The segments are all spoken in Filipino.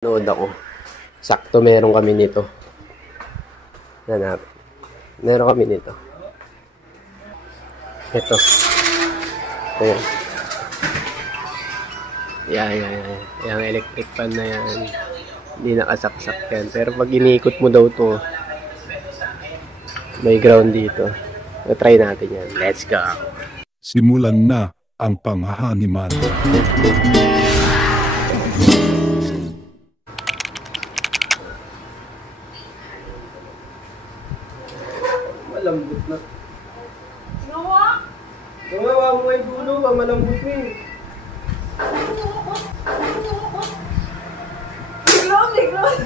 Nood ako. Sakto meron kami nito. Nanap. Meron kami nito. Ito. Ayan. Yan. Yung electric fan na yan. Hindi nakasaksak yan. Pero pag iniikot mo daw to, may ground dito. So, try natin yan. Let's go. Simulan na ang panghahaniman. Malambot na. Gawa? Gawa mo yung dulo ba? Malambot na eh. Biglang.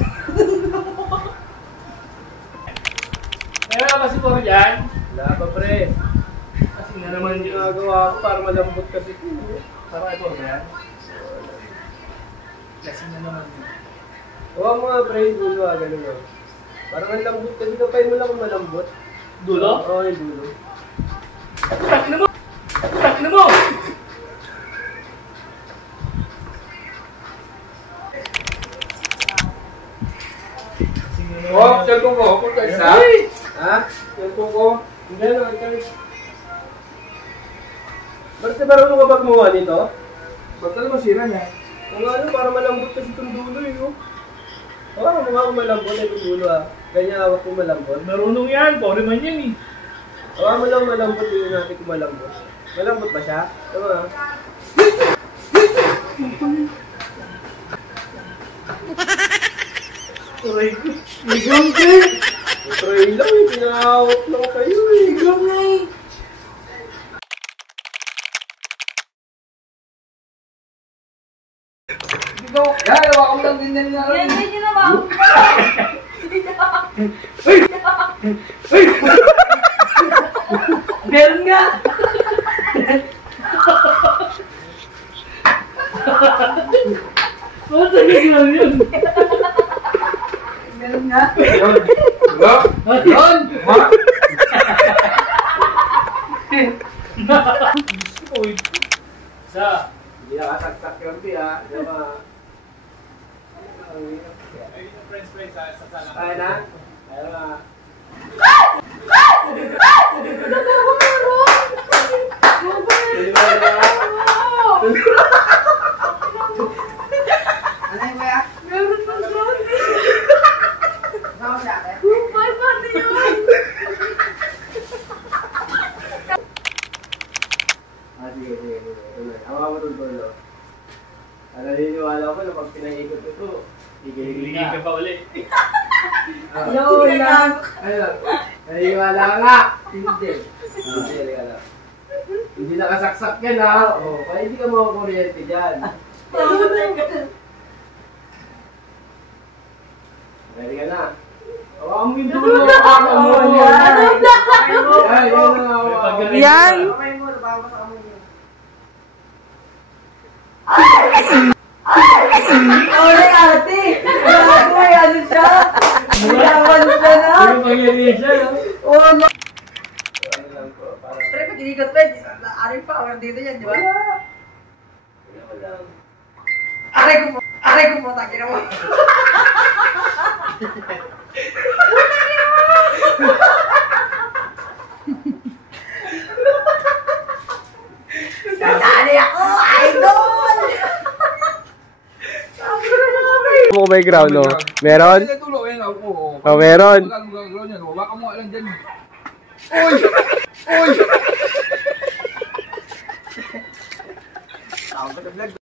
Meron ka kasi puro dyan? Wala pa pre. Kasi nga naman Yung yun. ginagawa ko para malambot kasi ito. Para ito ba yan? Kasi nga naman yun. Gawa mo nga pre yung dulo ah. Ganun ah. Parang ang lambot kasi kapay mo lang kung malambot. Dulo? Oo yung dulo. Takin mo! Takin mo! Oh, cellphone ko. Kung ka isa? Ha? Cellphone ko. Hindi na. Bakit na marunong ka ba gumawa nito? Ba't na masira niya? Kung ano, para malambot kasi itong dulo eh. Oh, mukha kong malambot itong dulo ah. Ganyan hawak kong malambot. Marunong yan, Foreman yan eh. Hawa mo lang malambot, hindi natin kung malambot. Malambot ba siya? Tama ah. Aray ko. Ligam ka eh. Try lang eh, pinahawak lang kayo eh. Ligam na eh. Ikaw, hawa ko lang din yan nga rin. Yan, hindi naman. Meron nga! Matagal lang yun. Meron nga. Yun. Diba? Yun! Uy. Sa? Hindi nakasaksak yun, Pi ah. Diba? Ayun yung french fries sa salang. Kaya na? Kaya na. Ano yung kaya? Meron pa Johnny. Kasama siya ate? Pati yun. Sige. Hawa mo itong dulo. Naniniwala ko na pag pinaikot ito, Higil ka pa ulit. Yo, lang. Ano? Naniniwala ka nga! Hindi. Hindi nakasaksak yan ha. O, kaya hindi ka makakuryente dyan. Ready ka na? Hawakan mo yung dulo. Hawakan mo. Yan. Oray ate! Gago, ano siya? Mayaman siya na! Ano pangyari siya, no? Oo, no! Pero pag inigot pa, aray pa, orang dito yan, di ba? Aray ko po, takin na mo! Nadali ako, idol! Mo may ground, no? Meron? Oh, meron. Uy!